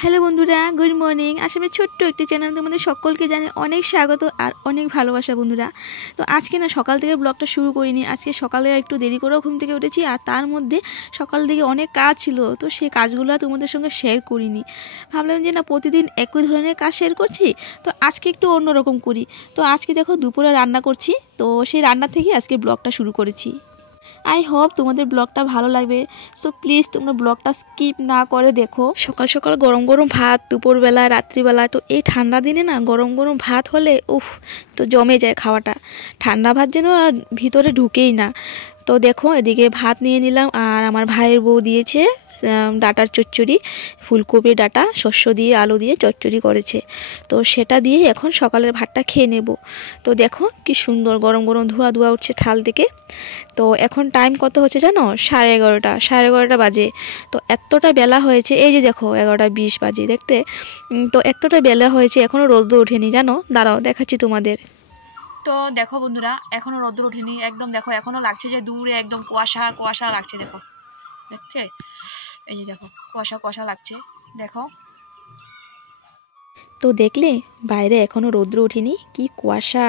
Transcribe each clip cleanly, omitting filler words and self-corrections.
Hello বন্ধুরা, good morning. আসামের ছোট্ট একটি চ্যানেল তোমাদের সকলকে জানি অনেক স্বাগত আর অনেক ভালোবাসা বন্ধুরা। তো আজকে না সকাল থেকে ব্লগটা শুরু করিনি। আজকে সকালে একটু দেরি করেও ঘুম থেকে উঠেছি, আর তার মধ্যে সকাল থেকে অনেক কাজ ছিল, তো সেই কাজগুলো তোমাদের সঙ্গে শেয়ার করিনি। ভাবলাম যে না প্রতিদিন একই ধরনের কাজ শেয়ার করছি, তো আজকে একটু অন্যরকম করি। তো আজকে দেখো দুপুরে রান্না করছি, তো সেই রান্না থেকে আজকে ব্লগটা শুরু করেছি। আই হোপ তোমাদের ব্লগটা ভালো লাগবে। সো প্লিজ তোমরা ব্লগটা স্কিপ না করে দেখো। সকাল সকাল গরম গরম ভাত, দুপুরবেলা রাত্রিবেলা, তো এই ঠান্ডা দিনে না গরম গরম ভাত হলে উফ, তো জমে যায় খাওয়াটা। ঠান্ডা ভাত যেন আর ভিতরে ঢুকেই না। তো দেখো এদিকে ভাত নিয়ে নিলাম, আর আমার ভাইয়ের বউ দিয়েছে ডাটার চচ্চড়ি, ফুলকপি ডাটা শস্য দিয়ে আলু দিয়ে চচ্চড়ি করেছে। তো সেটা দিয়ে এখন সকালের ভাতটা খেয়ে নেব। তো দেখো কি সুন্দর গরম গরম ধোয়া ধোয়া উঠছে থাল থেকে। তো এখন টাইম কত হচ্ছে জানো? 11:30 বাজে। তো এতটা বেলা হয়েছে, এই যে দেখো 11:20 বাজে দেখতে। তো এতটা বেলা হয়েছে এখনও রোদ ওঠেনি জানো। দাঁড়াও দেখাচ্ছি তোমাদের। তো দেখো বন্ধুরা, এখনো রোদ্দুর ওঠেনি একদম। দেখো এখনো লাগছে যে দূরে একদম কুয়াশা কুয়াশা লাগছে। দেখো দেখছে, এই যে দেখো কুয়াশা কুয়াশা লাগছে দেখো। তো দেখলে বাইরে এখনো রোদ্র ওঠেনি, কি কুয়াশা।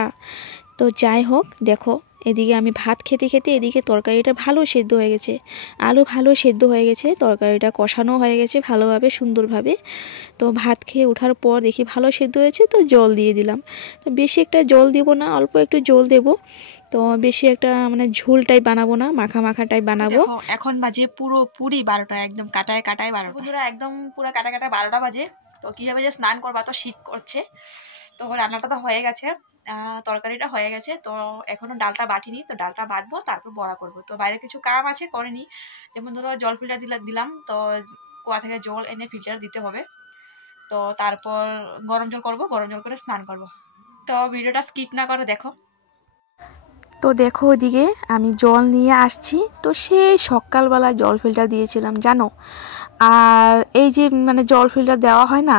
তো যাই হোক দেখো, এদিকে আমি ভাত খেতে খেতে এদিকে তরকারিটা ভালো সেদ্ধ হয়ে গেছে, আলু ভালো সেদ্ধ হয়ে গেছে, তরকারিটা কষানো হয়ে গেছে ভালোভাবে সুন্দরভাবে। তো ভাত খেয়ে ওঠার পর দেখি ভালো সেদ্ধ হয়েছে, তো জল দিয়ে দিলাম। তো বেশি একটা জল দেবো না, অল্প একটু জল দেবো। তো বেশি একটা মানে ঝোল টাইপ বানাবো না, মাখা মাখা টাইপ বানাবো। এখন বাজে পুরি 12টা, একদম কাটায় কাটায় 12টা বন্ধুরা, একদম পুরো কাটা কাটা 12টা বাজে। তো কীভাবে যে স্নান করবা, তো শীত করছে। তো রান্নাটা তো হয়ে গেছে, তরকারিটা হয়ে গেছে। তো এখনো ডালটা বাটিনি, তো ডালটা বাটবো তারপর বড়া করবো। তো বাইরে কিছু কাম আছে করিনি, যেমন ধরো জল ফিল্টার দিলাম। তো কুয়া থেকে জল এনে ফিল্টার দিতে হবে। তো তারপর গরম জল করব, গরম জল করে স্নান করব। তো ভিডিওটা স্কিপ না করে দেখো। তো দেখো ওদিকে আমি জল নিয়ে আসছি, তো সেই সকালবেলা জল ফিল্টার দিয়েছিলাম জানো। আর এই যে মানে জল ফিল্টার দেওয়া হয় না,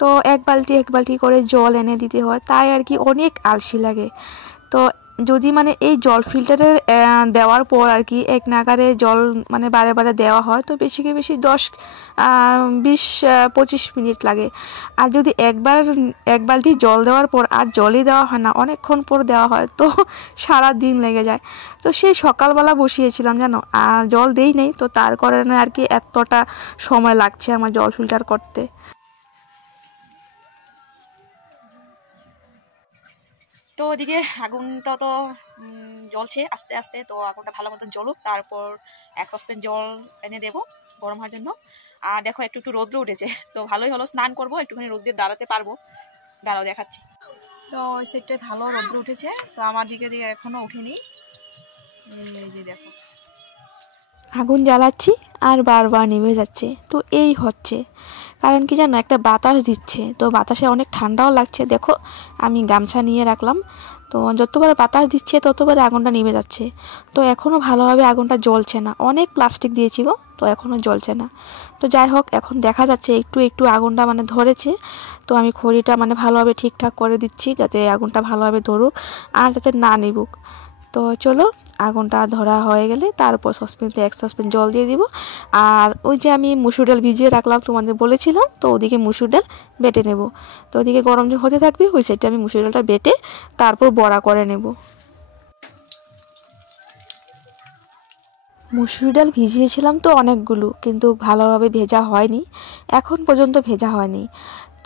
তো এক বালতি করে জল এনে দিতে হয়, তাই আর কি অনেক আলসি লাগে। তো যদি মানে এই জল ফিল্টারের দেওয়ার পর আর কি এক নাগারে জল মানে বারে বারে দেওয়া হয়, তো বেশি 20-25 মিনিট লাগে। আর যদি এক বালতি জল দেওয়ার পর আর জলই দেওয়া হয় না, অনেকক্ষণ পর দেওয়া হয়, তো সারা দিন লেগে যায়। তো সেই সকালবেলা বসিয়েছিলাম জানো, আর জল দেই নেই, তো তার কারণে আর কি এতটা সময় লাগছে আমার জল ফিল্টার করতে। তো ওদিকে আগুনটা তো জ্বলছে আস্তে আস্তে। তো আগুনটা ভালো মতন জ্বলুক, তারপর এক সসপ্যান জল এনে দেবো গরম হওয়ার জন্য। আর দেখো একটু একটু রৌদ্র উঠেছে, তো ভালোই হলো, স্নান করবো, একটুখানি রোদ্রে দাঁড়াতে পারবো। দাঁড়াও দেখাচ্ছি। তো ওই সাইডটায় ভালো রৌদ্র উঠেছে, তো আমার দিকে এখনো উঠেনি। এই যে দেখো আগুন জ্বালাচ্ছি আর বারবার নিভে যাচ্ছে, তো এই হচ্ছে কারণ কি জানো, একটা বাতাস দিচ্ছে, তো বাতাসে অনেক ঠান্ডাও লাগছে। দেখো আমি গামছা নিয়ে রাখলাম, তো যতবার বাতাস দিচ্ছে ততবার আগুনটা নিভে যাচ্ছে। তো এখনও ভালোভাবে আগুনটা জ্বলছে না, অনেক প্লাস্টিক দিয়েছি গো, তো এখনও জ্বলছে না। তো যাই হোক এখন দেখা যাচ্ছে একটু একটু আগুনটা মানে ধরেছে। তো আমি খড়িটা মানে ভালোভাবে ঠিকঠাক করে দিচ্ছি যাতে আগুনটা ভালোভাবে ধরুক আর যাতে না নিবুক। তো চলো আগুনটা ধরা হয়ে গেলে তারপর সসপ্যানতে এক সসপ্যান জল দিয়ে দিব। আর ওই যে আমি মুসুর ডাল ভিজিয়ে রাখলাম তোমাদের বলেছিলাম, তো ওদিকে মুসুর ডাল বেটে নেব। তো ওদিকে গরম জল হতে থাকবে, ওই সাইডটা আমি মুসুর ডালটা বেটে তারপর বড়া করে নেব। মুসুর ডাল ভিজিয়েছিলাম তো অনেকগুলো, কিন্তু ভালোভাবে ভেজা হয়নি, এখন পর্যন্ত ভেজা হয়নি।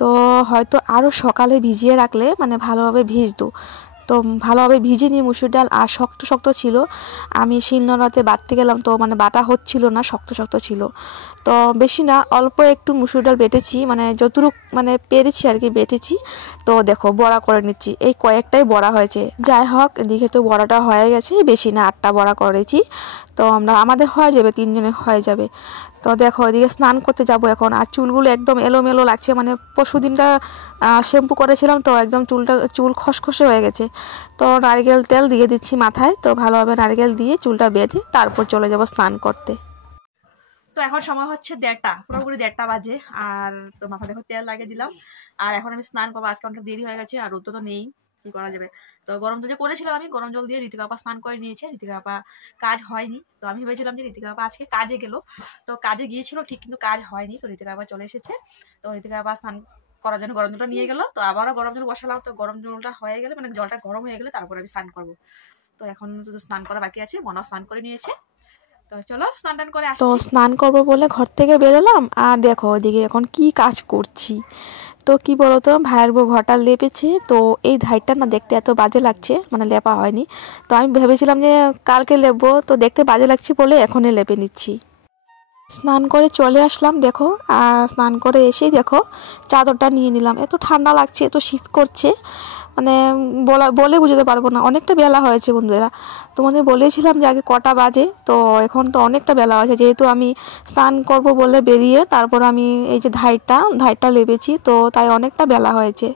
তো হয়তো আরও সকালে ভিজিয়ে রাখলে মানে ভালোভাবে ভিজতো। তো ভালোভাবে ভিজিনি মুসুর ডাল, আর শক্ত শক্ত ছিল। আমি শিলনোড়াতে বাটতে গেলাম, তো মানে বাটা হচ্ছিল না, শক্ত শক্ত ছিল। তো বেশি না, অল্প একটু মুসুর ডাল বেটেছি, মানে যতটুকু মানে পেরেছি আর কি বেটেছি। তো দেখো বড়া করে নিচ্ছি, এই কয়েকটাই বড়া হয়েছে। যাই হোক এদিকে তো বড়াটা হয়ে গেছে, বেশি না 8টা বড়া করেছি। তো আমাদের হয়ে যাবে, 3 জনের হয়ে যাবে। তো দেখো এদিকে স্নান করতে যাব এখন, আর চুলগুলো একদম এলোমেলো লাগছে, মানে পরশুদিনটা শ্যাম্পু করেছিলাম, তো একদম চুল খসখসে হয়ে গেছে। তো নারকেল তেল দিয়ে দিচ্ছি মাথায়, তো ভালোভাবে নারকেল দিয়ে চুলটা বেঁধে তারপর চলে যাব স্নান করতে। তো এখন সময় হচ্ছে 1:30, পুরোপুরি 1:30 বাজে। আর তো মাথা দেখো তেল লাগিয়ে দিলাম, আর এখন আমি স্নান করবো। আজকে অনেকটা দেরি হয়ে গেছে, আর রোদ তো নেই। কি করা যাবে। তো গরম জল যে করেছিলাম আমি, গরম জল দিয়ে ঋতিকা আপা স্নান করে নিয়েছে। ঋতিকা আপা কাজ হয়নি, তো আমি ভেবেছিলাম যে ঋতিকা আপা আজকে কাজে গেল, তো কাজে গিয়েছিল ঠিক, কিন্তু কাজ হয়নি। তো ঋতিকা আপা চলে এসেছে, তো ঋতিকা আপা স্নান করার জন্য গরম জলটা নিয়ে গেল। তো আবারও গরম জল বসালাম, তো গরম জলটা হয়ে গেলে মানে জলটা গরম হয়ে গেলে তারপরে আমি স্নান করবো। তো এখন শুধু স্নান করা বাকি আছে, মনাও স্নান করে নিয়েছে। তো চলো স্নান টান করে আসছি। তো স্নান করবো বলে ঘর থেকে বেরোলাম, আর দেখো ওইদিকে এখন কি কাজ করছি। তো কি বলতো, ভাইয়ের বউ ঘরটা লেপেছে, তো এই ধাইরটা না দেখতে এত বাজে লাগছে, মানে লেপা হয়নি। তো আমি ভেবেছিলাম যে কালকে লেপবো, তো দেখতে বাজে লাগছে বলে এখনই লেপে নিচ্ছি। স্নান করে চলে আসলাম, দেখো। আর স্নান করে এসেই দেখো চাদরটা নিয়ে নিলাম। এত ঠান্ডা লাগছে, এত শীত করছে, মানে বলে বুঝতে পারবো না। অনেকটা বেলা হয়েছে বন্ধুরা, তোমাদের বলেছিলাম যে আগে কটা বাজে, তো এখন তো অনেকটা বেলা হয়েছে। যেহেতু আমি স্নান করব বলে বেরিয়ে তারপর আমি এই যে ধাইরটা লেবেছি, তো তাই অনেকটা বেলা হয়েছে।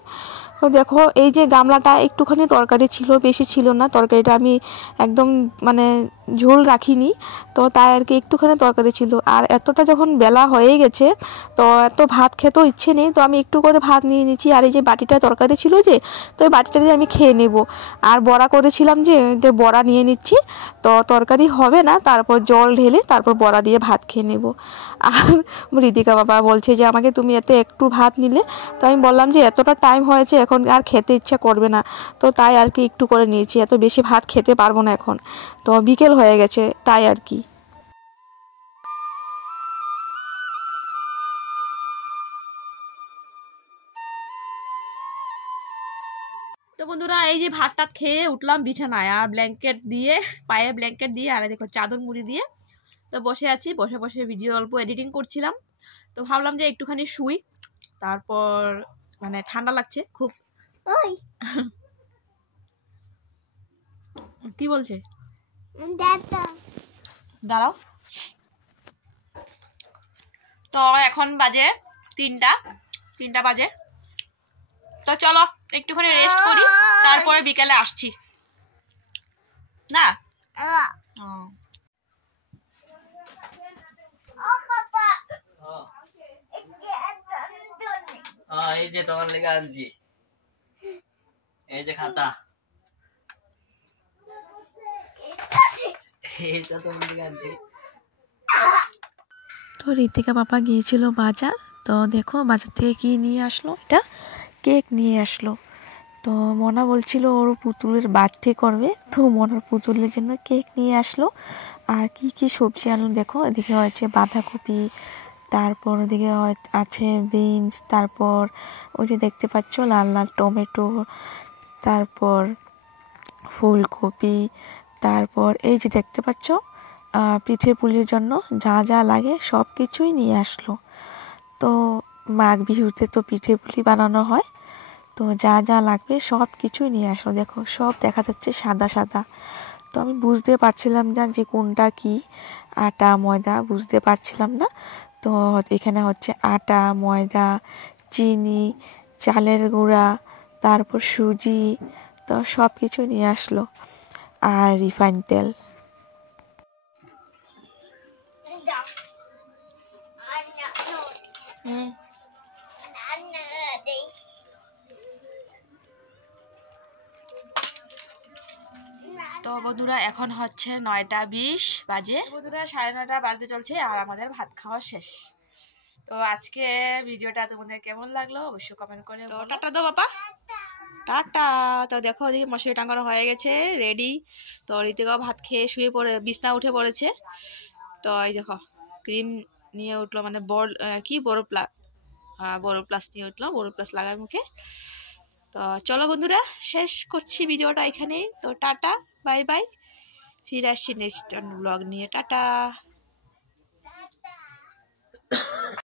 তো দেখো এই যে গামলাটা একটুখানি তরকারি ছিল, বেশি ছিল না তরকারিটা, আমি একদম মানে ঝোল রাখিনি, তো তাই আর কি একটুখানি তরকারি ছিল। আর এতটা যখন বেলা হয়ে গেছে, তো এত ভাত খেতেও ইচ্ছে নেই, তো আমি একটু করে ভাত নিয়ে নিচ্ছি। আর এই যে বাটিটা তরকারি ছিল যে, তো এই বাটিটা দিয়ে আমি খেয়ে নেব। আর বড়া করেছিলাম যে বড়া নিয়ে নিচ্ছি, তো তরকারি হবে না, তারপর জল ঢেলে তারপর বড়া দিয়ে ভাত খেয়ে নেব। আর ঋতিকা বাবা বলছে যে আমাকে তুমি একটু ভাত নিলে, তো আমি বললাম যে এতটা টাইম হয়েছে এখন আর খেতে ইচ্ছা করবে না, তো তাই আর কি একটু করে নিয়েছি, এত বেশি ভাত খেতে পারবো না এখন, তো বিকেল হয়ে গেছে তাই আর কি। তো বন্ধুরা এই যে ভাত টাত খেয়ে উঠলাম বিছানায়, আর ব্ল্যাঙ্কেট দিয়ে, পায়ে ব্ল্যাঙ্কেট দিয়ে, আর দেখো চাদর মুড়ি দিয়ে তো বসে আছি। বসে বসে ভিডিও অল্প এডিটিং করছিলাম, তো ভাবলাম যে একটুখানি শুই, তারপর মানে ঠান্ডা লাগছে খুব। কি বলছে? দাঁড়াও। তো এখন বাজে 3টা বাজে, তো চলো একটুখানি রেস্ট করি, তারপরে বিকেলে আসছি না। এই যে তোমার লেগে আনছি, এই যে খাতা, এইটা তোমার লেগে আনছি। তো ঋতিকা পাপা গিয়েছিল বাজার, তো দেখো বাজার থেকে কি নিয়ে আসলো, এটা কেক নিয়ে আসলো। তো মনা বলছিল ওর পুতুলের বার্থডে করবে, তো মনার পুতুলের জন্য কেক নিয়ে আসলো। আর কি কি সবজি আনলো দেখো, এদিকে হয়েছে বাঁধাকপি, তারপর ওদিকে আছে বিনস, তারপর ওই যে দেখতে পাচ্ছ লাল লাল টমেটো, তারপর ফুলকপি, তারপর এই যে দেখতে পাচ্ছ পিঠে পুলির জন্য যা যা লাগে সব কিছুই নিয়ে আসলো। তো মাঘ বিহুতে তো পিঠে পুলি বানানো হয়, তো যা যা লাগবে সব কিছুই নিয়ে আসলো। দেখো সব দেখা যাচ্ছে সাদা সাদা, তো আমি বুঝতে পারছিলাম না যে কোনটা কি, আটা ময়দা বুঝতে পারছিলাম না। তো এখানে হচ্ছে আটা, ময়দা, চিনি, চালের গুঁড়া, তারপর সুজি, তো সব কিছু নিয়ে আসলো, আর রিফাইন তেল। তো বন্ধুরা এখন হচ্ছে 9টা 20 বাজে, বন্ধুরা 9:30 বাজতে চলছে, আর আমাদের ভাত খাওয়া শেষ। তো আজকে ভিডিওটা তোমাদের কেমন লাগলো অবশ্যই কমেন্ট করে। তো টাটা দাও বাবা, টাটা। তো দেখো ওদিকে মশারি টাঙ্গানো হয়ে গেছে, রেডি। তো ঋতিকাও ভাত খেয়ে শুয়ে পড়ে বিছনা উঠে পড়েছে। তো এই দেখো ক্রিম নিয়ে উঠলো, মানে বড় প্লাস, হ্যাঁ বড় প্লাস নিয়ে উঠলো, বড় প্লাস লাগায় মুখে। তো চলো বন্ধুরা শেষ করছি ভিডিওটা এখানেই। তো টাটা, বাই বাই, ফিরে আসছি নেক্সট ব্লগ নিয়ে, টাটা।